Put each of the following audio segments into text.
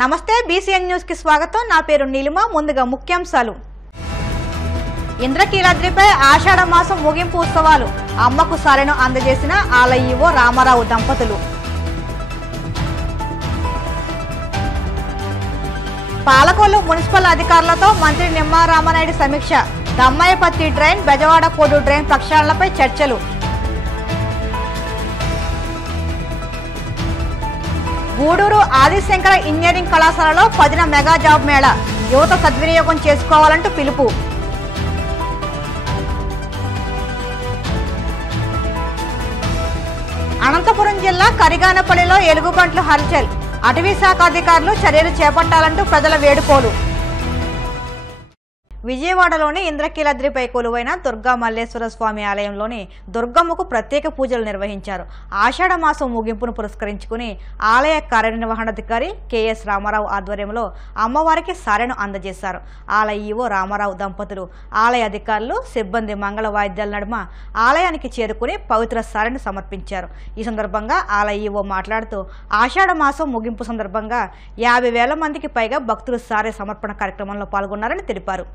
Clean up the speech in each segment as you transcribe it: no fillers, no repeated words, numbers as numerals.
నమస్తే BCN news కి స్వాగతం. నా పేరు నీలిమ. ముందుగా ముఖ్యాంశాలు. ఇంద్రకీలాద్రిపై ఆషాఢ మాసం ముగింపు ఉత్సవాలు. అమ్మకు సారెను అందజేసిన ఆలయ ఈవో రామారావు దంపతులు. పాలకొల్లు మున్సిపల్ అధికారులతో మంత్రి నిమ్మా రామనాయుడు సమీక్ష. దమ్మాయపత్తి డ్రైన్, బెజవాడ కోడు డ్రైన్ ప్రక్షాళనపై చర్చలు. గూడూరు ఆదిశంకర ఇంజనీరింగ్ కళాశాలలో 10వ మెగా జాబ్ మేళా. యువత సద్వినియోగం చేసుకోవాలంటూ పిలుపు. అనంతపురం జిల్లా కరిగానపల్లిలో ఎలుగుబంట్లు హల్చల్. అటవీ శాఖ అధికారులు చర్యలు చేపట్టాలంటూ ప్రజల వేడుకోలు. విజయవాడలోని ఇంద్రకీలాద్రిపై కొలువైన దుర్గా మల్లేశ్వర స్వామి ఆలయంలోని దుర్గమ్మకు ప్రత్యేక పూజలు నిర్వహించారు. ఆషాఢ మాసం ముగింపును పురస్కరించుకుని ఆలయ కార్యనిర్వహణాధికారి కెఎస్ రామారావు ఆధ్వర్యంలో అమ్మవారికి సారెను అందజేశారు. ఆలయ ఈవో రామారావు దంపతులు, ఆలయ అధికారులు, సిబ్బంది మంగళ వాయిద్యాల నడుమ ఆలయానికి చేరుకుని పవిత్ర సారెను సమర్పించారు. ఈ సందర్భంగా ఆలయ ఈవో మాట్లాడుతూ ఆషాఢ మాసం ముగింపు సందర్భంగా 50,000 మందికి పైగా భక్తులు సారె సమర్పణ కార్యక్రమంలో పాల్గొన్నారని తెలిపారు.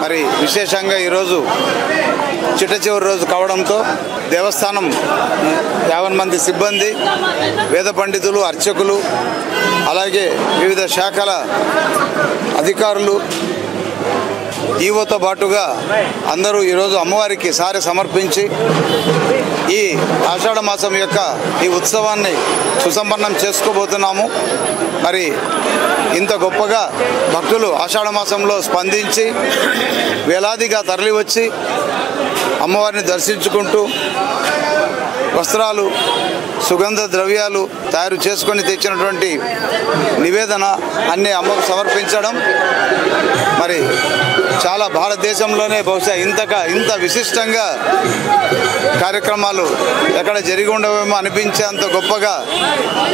మరి విశేషంగా ఈరోజు చిట్ట చివరి రోజు కావడంతో దేవస్థానం 50 మంది సిబ్బంది, వేద పండితులు, అర్చకులు, అలాగే వివిధ శాఖల అధికారులు, ఈవోతో పాటుగా అందరూ ఈరోజు అమ్మవారికి సారె సమర్పించి ఈ ఆషాఢ మాసం యొక్క ఈ ఉత్సవాన్ని సుసంపన్నం చేసుకోబోతున్నాము. మరి ఇంత గొప్పగా భక్తులు ఆషాఢ మాసంలో స్పందించి వేలాదిగా తరలివచ్చి అమ్మవారిని దర్శించుకుంటూ వస్త్రాలు, సుగంధ ద్రవ్యాలు తయారు చేసుకొని తెచ్చినటువంటి నివేదన అన్నీ అమ్మకు సమర్పించడం మరి చాలా భారతదేశంలోనే బహుశా ఇంత విశిష్టంగా కార్యక్రమాలు ఎక్కడ జరిగి ఉండవేమో అనిపించేంత గొప్పగా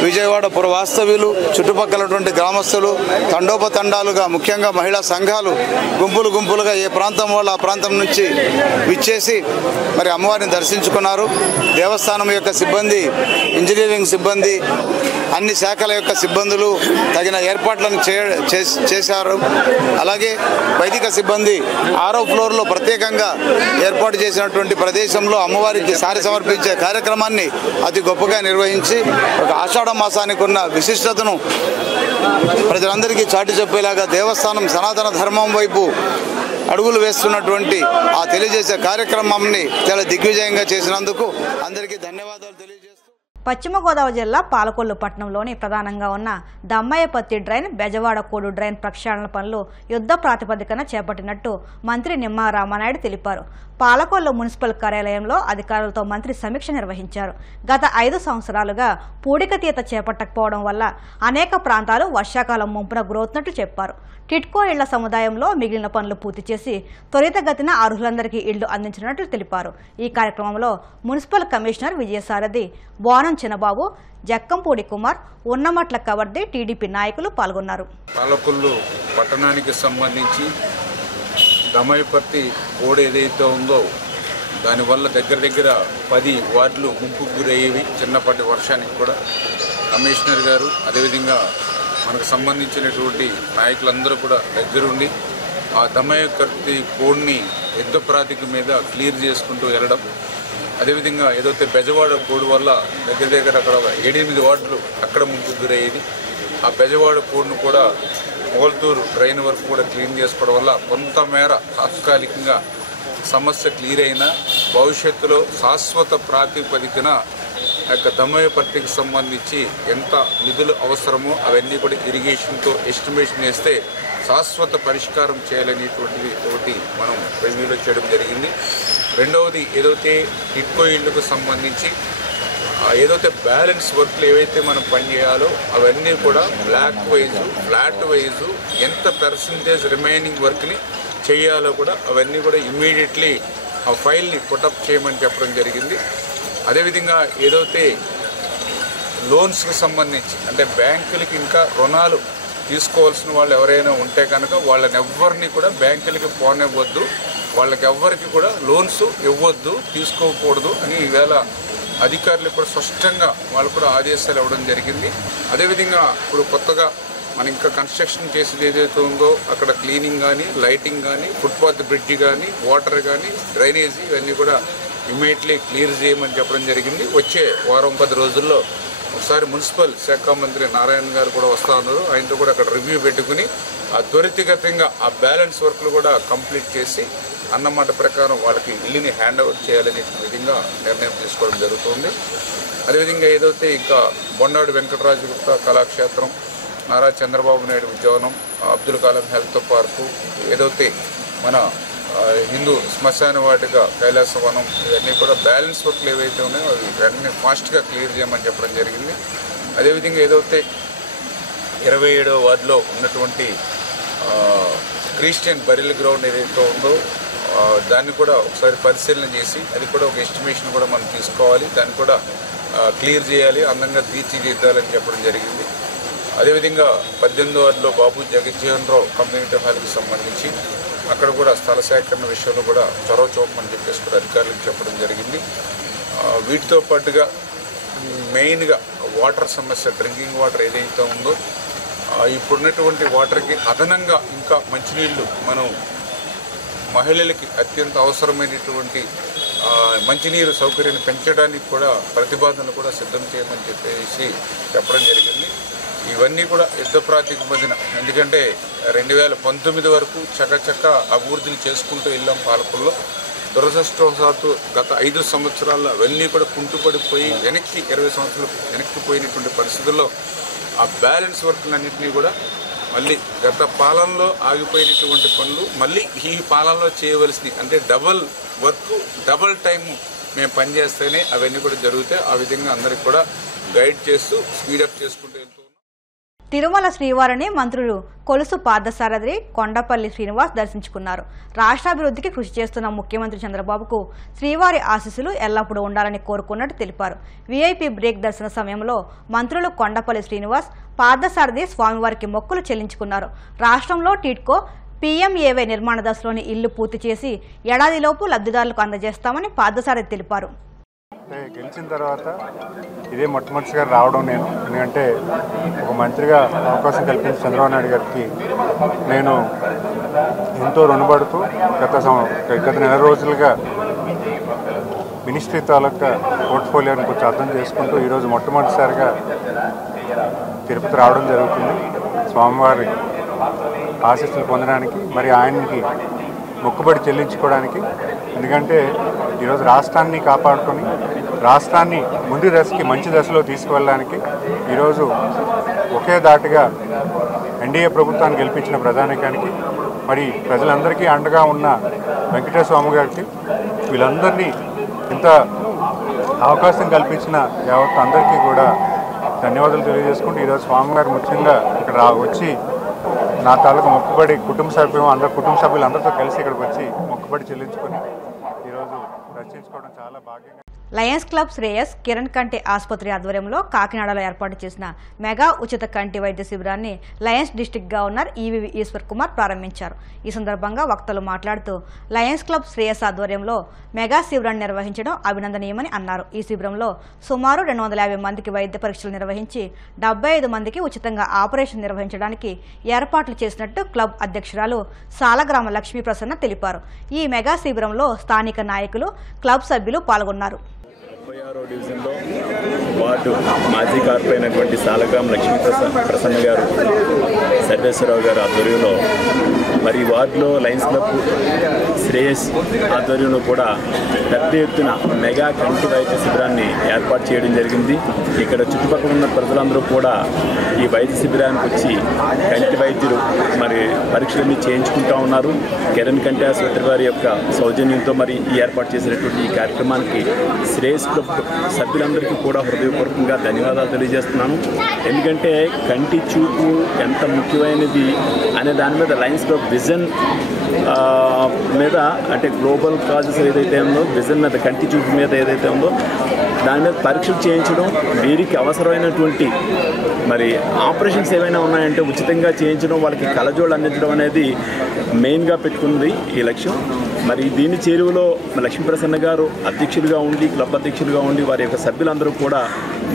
విజయవాడ పురవాస్తవ్యులు, చుట్టుపక్కలటువంటి గ్రామస్తులు తండోపతండాలుగా, ముఖ్యంగా మహిళా సంఘాలు గుంపులుగా ఏ ప్రాంతం వాళ్ళు ఆ ప్రాంతం నుంచి విచ్చేసి మరి అమ్మవారిని దర్శించుకున్నారు. దేవస్థానం యొక్క సిబ్బంది, ఇంజనీరింగ్ సిబ్బంది, అన్ని శాఖల యొక్క సిబ్బందులు తగిన ఏర్పాట్లను చేశారు. అలాగే వైదిక సిబ్బంది 6వ ఫ్లోర్లో ప్రత్యేకంగా ఏర్పాటు చేసినటువంటి ప్రదేశంలో అమ్మవారికి సారె సమర్పించే కార్యక్రమాన్ని అతి గొప్పగా నిర్వహించి ఒక ఆషాఢ మాసానికి ఉన్న విశిష్టతను ప్రజలందరికీ చాటి చెప్పేలాగా దేవస్థానం సనాతన ధర్మం వైపు అడుగులు వేస్తున్నటువంటి ఆ తెలియజేసే కార్యక్రమాన్ని చాలా దిగ్విజయంగా చేసినందుకు అందరికీ ధన్యవాదాలు తెలియజేస్తూ పశ్చిమ గోదావరి జిల్లా పాలకొల్లు పట్టణంలోని ప్రధానంగా ఉన్న దమ్మాయపత్తి డ్రైన్, బెజవాడ కోడు డ్రైన్ ప్రక్షాళన పనులు యుద్ధ ప్రాతిపదికన చేపట్టినట్టు మంత్రి నిమ్మా రామనాయుడు తెలిపారు. పాలకొల్లు మున్సిపల్ కార్యాలయంలో అధికారులతో మంత్రి సమీక్ష నిర్వహించారు. గత 5 సంవత్సరాలుగా పూడికతీత చేపట్టకపోవడం వల్ల అనేక ప్రాంతాలు వర్షాకాలం ముంపున గురవుతున్నట్లు చెప్పారు. టిట్కో ఇళ్ల సముదాయంలో మిగిలిన పనులు పూర్తి చేసి త్వరితగతిన అర్హులందరికీ ఇళ్లు అందించినట్లు తెలిపారు. ఈ కార్యక్రమంలో మున్సిపల్ కమిషనర్ విజయసారథి, బోనం చిన్నబాబు, జక్కంపూడి కుమార్, ఉన్నమట్ల కవర్ది టీడీపీ నాయకులు పాల్గొన్నారు. పాలకొల్లు పట్టణానికి సంబంధించి దమ్మాయపత్తి కోడ్ ఏదైతే ఉందో దానివల్ల దగ్గర 10 వార్డులు ముంపుకు గురయ్యేవి. చిన్నపాటి వర్షానికి కూడా కమిషనర్ గారు, అదేవిధంగా మనకు సంబంధించినటువంటి నాయకులందరూ కూడా దగ్గరుండి ఆ దమ్మాయపత్తి కోడ్ని యుద్ధ ప్రాతిపదిక మీద క్లియర్ చేసుకుంటూ వెళ్ళడం, అదేవిధంగా ఏదైతే బెజవాడ కోడ్ వల్ల దగ్గర అక్కడ 7-8 వార్డులు అక్కడ ముంపుకు గురయ్యేది. ఆ బెజవాడ కోడ్ను కూడా మొగల్తూరు డ్రైన్ వరకు కూడా క్లీన్ చేసుకోవడం వల్ల కొంతమేర తాత్కాలికంగా సమస్య క్లియర్ అయినా భవిష్యత్తులో శాశ్వత ప్రాతిపదికన దమ్మయ్యపర్తికి సంబంధించి ఎంత నిధులు అవసరమో అవన్నీ కూడా ఇరిగేషన్తో ఎస్టిమేషన్ వేస్తే శాశ్వత పరిష్కారం చేయాలనేటువంటిది ఒకటి మనం రివ్యూలో చేయడం జరిగింది. రెండవది ఏదైతే టిట్కో ఇళ్లకు సంబంధించి ఏదైతే బ్యాలెన్స్ వర్క్లు ఏవైతే మనం పనిచేయాలో అవన్నీ కూడా బ్లాక్ వైజు ఫ్లాట్ వైజు ఎంత పర్సంటేజ్ రిమైనింగ్ వర్క్ని చేయాలో కూడా అవన్నీ కూడా ఇమ్మీడియట్లీ ఆ ఫైల్ని పుటప్ చేయమని చెప్పడం జరిగింది. అదేవిధంగా ఏదైతే లోన్స్కి సంబంధించి అంటే బ్యాంకులకి ఇంకా రుణాలు తీసుకోవాల్సిన వాళ్ళు ఎవరైనా ఉంటే కనుక వాళ్ళని ఎవ్వరిని కూడా బ్యాంకులకి పోనివ్వద్దు, వాళ్ళకి ఎవ్వరికి కూడా లోన్స్ ఇవ్వద్దు, తీసుకోకూడదు అని ఈవేళ అధికారులు కూడా స్పష్టంగా వాళ్ళు కూడా ఆదేశాలు ఇవ్వడం జరిగింది. అదేవిధంగా ఇప్పుడు కొత్తగా మనం ఇంకా కన్స్ట్రక్షన్ చేసేది ఏదైతే ఉందో అక్కడ క్లీనింగ్ కానీ, లైటింగ్ కానీ, ఫుట్పాత్ బ్రిడ్జి కానీ, వాటర్ కానీ, డ్రైనేజీ ఇవన్నీ కూడా ఇమీడియట్లీ క్లియర్ చేయమని చెప్పడం జరిగింది. వచ్చే వారం 10 రోజుల్లో ఒకసారి మున్సిపల్ శాఖ మంత్రి నారాయణ గారు కూడా వస్తూ ఉన్నారు. ఆయనతో కూడా అక్కడ రివ్యూ పెట్టుకుని ఆ త్వరితగతంగా ఆ బ్యాలెన్స్ వర్క్లు కూడా కంప్లీట్ చేసి అన్నమాట ప్రకారం వాళ్ళకి ఇల్లుని హ్యాండ్ ఓవర్ చేయాలనే విధంగా నిర్ణయం తీసుకోవడం జరుగుతుంది. అదేవిధంగా ఏదైతే ఇంకా బొండాడు వెంకటరాజు గుప్తా కళాక్షేత్రం, నారా చంద్రబాబు నాయుడు ఉద్యానం, అబ్దుల్ కలాం హెల్త్ పార్కు, ఏదైతే మన హిందూ శ్మశాన వాటిక కైలాసవనం ఇవన్నీ కూడా బ్యాలెన్స్ వర్క్లు ఏవైతే ఉన్నాయో అవి వెంటనే ఫాస్ట్గా క్లియర్ చేయమని చెప్పడం జరిగింది. అదేవిధంగా ఏదైతే 27వ వార్డులో ఉన్నటువంటి క్రిస్టియన్ బరిల్ గ్రౌండ్ ఏదైతే ఉందో దాన్ని కూడా ఒకసారి పరిశీలన చేసి అది కూడా ఒక ఎస్టిమేషన్ కూడా మనం తీసుకోవాలి, దాన్ని కూడా క్లియర్ చేయాలి, అందంగా తీర్చిదిద్దాలని చెప్పడం జరిగింది. అదేవిధంగా 18వ వార్డులో బాబు జగజ్జీవన్ రావు కమ్యూనిటీ హాల్కి సంబంధించి అక్కడ కూడా స్థల సేకరణ విషయంలో కూడా చొరవ చూపమని చెప్పేసి కూడా అధికారులకు చెప్పడం జరిగింది. వీటితో పాటుగా మెయిన్గా వాటర్ సమస్య, డ్రింకింగ్ వాటర్ ఏదైతే ఉందో ఇప్పుడున్నటువంటి వాటర్కి అదనంగా ఇంకా మంచినీళ్ళు మనం మహిళలకి అత్యంత అవసరమైనటువంటి మంచినీరు సౌకర్యాన్ని పెంచడానికి కూడా ప్రతిపాదనలు కూడా సిద్ధం చేయమని చెప్పేసి చెప్పడం జరిగింది. ఇవన్నీ కూడా యుద్ధ ప్రాతిపదికన, ఎందుకంటే 2019 వరకు చకచక అభివృద్ధిని చేసుకుంటూ వెళ్ళాం పాలకుల్లో. దురదృష్టవశాత్తు గత 5 సంవత్సరాల్లో అవన్నీ కూడా కుంటుపడిపోయి వెనక్కి 20 సంవత్సరాలు వెనక్కిపోయినటువంటి పరిస్థితుల్లో ఆ బ్యాలెన్స్ వర్క్లన్నింటినీ కూడా మళ్ళీ గత పాలనలో ఆగిపోయినటువంటి పనులు మళ్ళీ ఈ పాలనలో చేయవలసినవి, అంటే డబల్ వర్క్ డబల్ టైము మేము పనిచేస్తేనే అవన్నీ కూడా జరుగుతాయి. ఆ విధంగా అందరికి కూడా గైడ్ చేస్తూ స్పీడప్ చేసుకుంటూ వెళ్తూ. తిరుమల శ్రీవారిని మంత్రులు కొలుసు పార్థసారథి, కొండపల్లి శ్రీనివాస్ దర్శించుకున్నారు. రాష్ట్రాభివృద్ధికి కృషి చేస్తున్న ముఖ్యమంత్రి చంద్రబాబుకు శ్రీవారి ఆశీస్సులు ఎల్లప్పుడూ ఉండాలని కోరుకున్నట్టు తెలిపారు. వీఐపీ బ్రేక్ దర్శన సమయంలో మంత్రులు కొండపల్లి శ్రీనివాస్, పార్థసారథి స్వామివారికి మొక్కులు చెల్లించుకున్నారు. రాష్ట్రంలో టిడ్కో పీఎంఏవై నిర్మాణ దశలోని ఇల్లు పూర్తి చేసి ఏడాదిలోపు లబ్ధిదారులకు అందజేస్తామని పార్థసారథి తెలిపారు. గెలిచిన తర్వాత ఇదే మొట్టమొదటిసారి రావడం నేను, ఎందుకంటే ఒక మంత్రిగా అవకాశం కల్పించిన చంద్రబాబు నాయుడు గారికి నేను ఎంతో రుణపడుతూ గత నెల రోజులుగా మినిస్ట్రీ తాలూకా పోర్ట్ఫోలియోని కొంచెం అర్థం చేసుకుంటూ ఈరోజు మొట్టమొదటిసారిగా తిరుపతి రావడం జరుగుతుంది. స్వామివారి ఆశీస్సులు పొందడానికి, మరి ఆయనకి మొక్కుబడి చెల్లించుకోవడానికి. ఎందుకంటే ఈరోజు రాష్ట్రాన్ని కాపాడుకొని రాష్ట్రాన్ని ముందు దశకి మంచి దశలో తీసుకువెళ్ళడానికి ఈరోజు ఒకే దాటిగా ఎన్డీఏ ప్రభుత్వాన్ని గెలిపించిన ప్రధానికానికి, మరి ప్రజలందరికీ అండగా ఉన్న వెంకటేశ్వర స్వామి గారికి, వీళ్ళందరినీ ఇంత అవకాశం కల్పించిన యావత్ అందరికీ కూడా ధన్యవాదాలు తెలియజేసుకుంటూ ఈరోజు స్వామివారు ముఖ్యంగా ఇక్కడ వచ్చి నా తాలూకు మొక్కుబడి కుటుంబ సభ్యులందరితో కలిసి ఇక్కడికి వచ్చి మొక్కుబడి చెల్లించుకొని ఈరోజు దర్శించుకోవడం చాలా భాగ్యంగా. లయన్స్ క్లబ్ శ్రేయస్ కిరణ్ కంటి ఆసుపత్రి ఆధ్వర్యంలో కాకినాడలో ఏర్పాటు చేసిన మెగా ఉచిత కంటి వైద్య శిబిరాన్ని Lions District Governor E V V Eshwar Kumar ప్రారంభించారు. ఈ సందర్భంగా వక్తలు మాట్లాడుతూ లయన్స్ క్లబ్ శ్రేయస్ ఆధ్వర్యంలో మెగా శిబిరాన్ని నిర్వహించడం అభినందనీయమని అన్నారు. ఈ శిబిరంలో సుమారు 250 మందికి వైద్య పరీక్షలు నిర్వహించి 75 మందికి ఉచితంగా ఆపరేషన్ నిర్వహించడానికి ఏర్పాట్లు చేసినట్టు క్లబ్ అధ్యక్షురాలు సాలగ్రామ లక్ష్మీ ప్రసన్న తెలిపారు. ఈ మెగా శిబిరంలో స్థానిక నాయకులు, క్లబ్ సభ్యులు పాల్గొన్నారు. 36వ డివిజన్లో వార్డు మాజీ కార్పొరేటర్ అయినటువంటి సాలగ్రామ లక్ష్మీ ప్రసన్న గారు, సర్వేశ్వరరావు గారు ఆధ్వర్యంలో మరి వార్డులో లయన్స్ క్లబ్ శ్రేయస్ ఆధ్వర్యంలో కూడా పెద్ద ఎత్తున మెగా కంటి వైద్య శిబిరాన్ని ఏర్పాటు చేయడం జరిగింది. ఇక్కడ చుట్టుపక్కల ఉన్న ప్రజలందరూ కూడా ఈ వైద్య శిబిరానికి వచ్చి కంటి వైద్యులు మరి పరీక్షలన్నీ చేయించుకుంటూ ఉన్నారు. కిరణ్ కంటి ఆసుపత్రి వారి యొక్క సౌజన్యంతో మరి ఈ ఏర్పాటు చేసినటువంటి ఈ కార్యక్రమానికి శ్రేయస్ క్లబ్ సభ్యులందరికీ కూడా హృదయపూర్వకంగా ధన్యవాదాలు తెలియజేస్తున్నాను. ఎందుకంటే కంటి చూపు ఎంత ముఖ్యమైనది అనే దాని మీద లయన్స్ క్లబ్ విజన్ మీద, అంటే గ్లోబల్ కాజెస్ ఏదైతే ఉందో విజన్ మీద, కంటి చూపు మీద ఏదైతే ఉందో దాని మీద పరీక్షలు చేయించడం, వీరికి అవసరమైనటువంటి మరి ఆపరేషన్స్ ఏమైనా ఉన్నాయంటే ఉచితంగా చేయించడం, వాళ్ళకి కళ్ళజోళ్ళు అందించడం అనేది మెయిన్గా పెట్టుకుంది ఈ లక్ష్యం. మరి దీని చేరువలో లక్ష్మీప్రసన్న గారు అధ్యక్షులుగా ఉండి, క్లబ్ అధ్యక్షులుగా ఉండి వారి యొక్క సభ్యులందరూ కూడా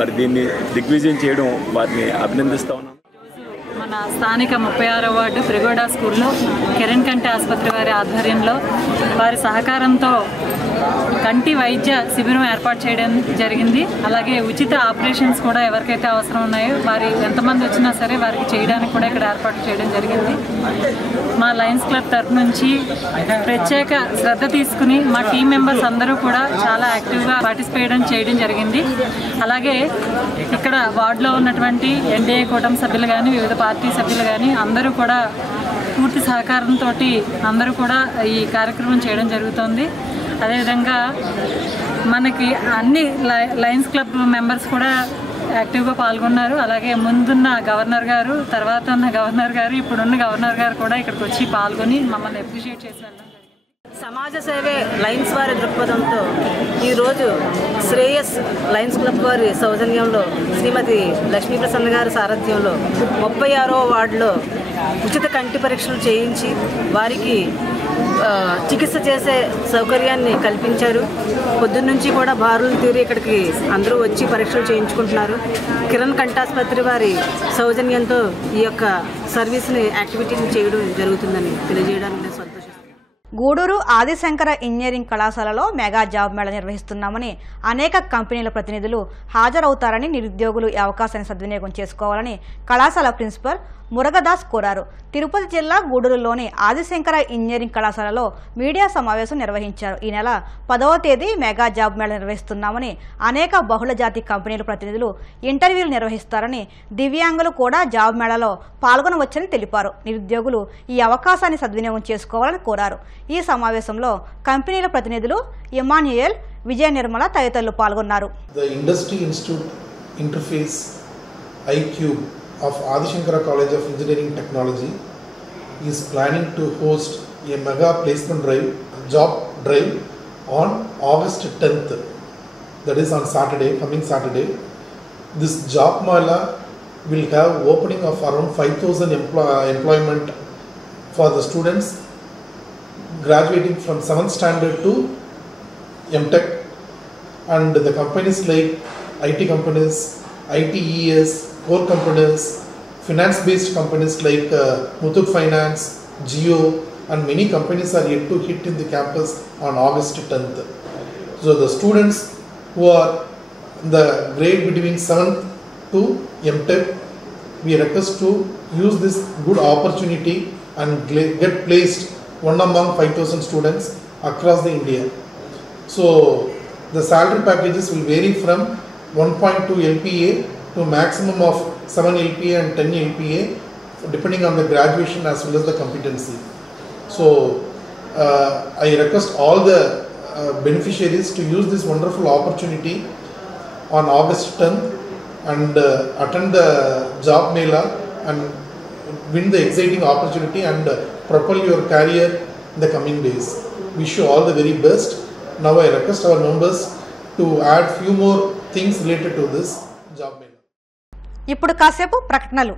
మరి దీన్ని దిగ్విజయం చేయడం వారిని అభినందిస్తూ ఉన్నాం. మన స్థానిక 36వ వార్డు ప్రిగోడా స్కూల్లో కిరణ్ కంటి ఆసుపత్రి వారి ఆధ్వర్యంలో వారి సహకారంతో కంటి వైద్య శిబిరం ఏర్పాటు చేయడం జరిగింది. అలాగే ఉచిత ఆపరేషన్స్ కూడా ఎవరికైతే అవసరం ఉన్నాయో వారి ఎంతమంది వచ్చినా సరే వారికి చేయడానికి కూడా ఇక్కడ ఏర్పాటు చేయడం జరిగింది. మా లయన్స్ క్లబ్ తరఫు నుంచి ప్రత్యేక శ్రద్ధ తీసుకుని మా టీం మెంబర్స్ అందరూ కూడా చాలా యాక్టివ్గా పార్టిసిపేట్ చేయడం జరిగింది. అలాగే ఇక్కడ వార్డులో ఉన్నటువంటి ఎన్డీఏ కూటమి సభ్యులు కానీ, వివిధ పార్టీ సభ్యులు కానీ అందరూ కూడా పూర్తి సహకారంతో అందరూ కూడా ఈ కార్యక్రమం చేయడం జరుగుతుంది. అదేవిధంగా మనకి అన్ని లయన్స్ క్లబ్ మెంబర్స్ కూడా యాక్టివ్గా పాల్గొన్నారు. అలాగే ముందున్న గవర్నర్ గారు, తర్వాత ఉన్న గవర్నర్ గారు, ఇప్పుడున్న గవర్నర్ గారు కూడా ఇక్కడికి వచ్చి పాల్గొని మమ్మల్ని అప్రిషియేట్ చేసి వెళ్ళడం. సమాజ సేవే లయన్స్ వారి దృక్పథంతో ఈరోజు శ్రేయస్ లయన్స్ క్లబ్ వారి సౌజన్యంలో శ్రీమతి లక్ష్మీప్రసన్న గారి సారథ్యంలో 36వ వార్డులో ఉచిత కంటి పరీక్షలు చేయించి వారికి చికిత్స చేసే సౌకర్యాన్ని కల్పించారు. పొద్దున్నుంచి కూడా బారులు తీరి ఇక్కడికి అందరూ వచ్చి పరీక్షలు చేయించుకుంటున్నారు. కిరణ్ కంటాసుపత్రి వారి సౌజన్యంతో ఈ యొక్క సర్వీస్ని యాక్టివిటీని చేయడం జరుగుతుందని తెలియజేయడానికి నేను సంతోషిస్తున్నాను. గూడూరు ఆదిశంకర ఇంజనీరింగ్ కళాశాలలో మెగా జాబ్ మేళా నిర్వహిస్తున్నామని అనేక కంపెనీల ప్రతినిధులు హాజరవుతారని, నిరుద్యోగులు ఈ అవకాశాన్ని సద్వినియోగం చేసుకోవాలని కళాశాల ప్రిన్సిపల్ మురగదాస్ కోరారు. తిరుపతి జిల్లా గూడూరులోని ఆదిశంకర ఇంజనీరింగ్ కళాశాలలో మీడియా సమావేశం నిర్వహించారు. ఈ నెల 10వ తేదీ మెగా జాబ్ మేళా నిర్వహిస్తున్నామని, అనేక బహుళజాతి కంపెనీల ప్రతినిధులు ఇంటర్వ్యూలు నిర్వహిస్తారని, దివ్యాంగులు కూడా జాబ్ మేళాలో పాల్గొనవచ్చని తెలిపారు. నిరుద్యోగులు ఈ అవకాశాన్ని సద్వినియోగం చేసుకోవాలని కోరారు. ఈ సమావేశంలో కంపెనీల ప్రతినిధులు ఇమాన్యుయల్, విజయ నిర్మల తదితరులు పాల్గొన్నారు. of Adishankara College of Engineering Technology is planning to host a mega placement drive, job drive on August 10th. That is on Saturday, coming Saturday. This job mela will have opening of around 5,000 employment for the students graduating from 7th standard to MTech, and the companies like IT companies, ITES, core companies, finance-based companies like Muthoot Finance, Jio, and many companies are yet to hit in the campus on August 10th. So the students who are in the grade between 7th to MTech, we request to use this good opportunity and get placed one among 5,000 students across the India. So the salary packages will vary from 1.2 LPA to maximum of 7 LPA and 10 LPA depending on the graduation as well as the competency. So I request all the beneficiaries to use this wonderful opportunity on August 10th and attend the job mela and win the exciting opportunity and propel your career in the coming days. Wish you all the very best. Now I request our members to add few more things related to this job mela. ఇప్పుడు కాసేపు ప్రకటనలు.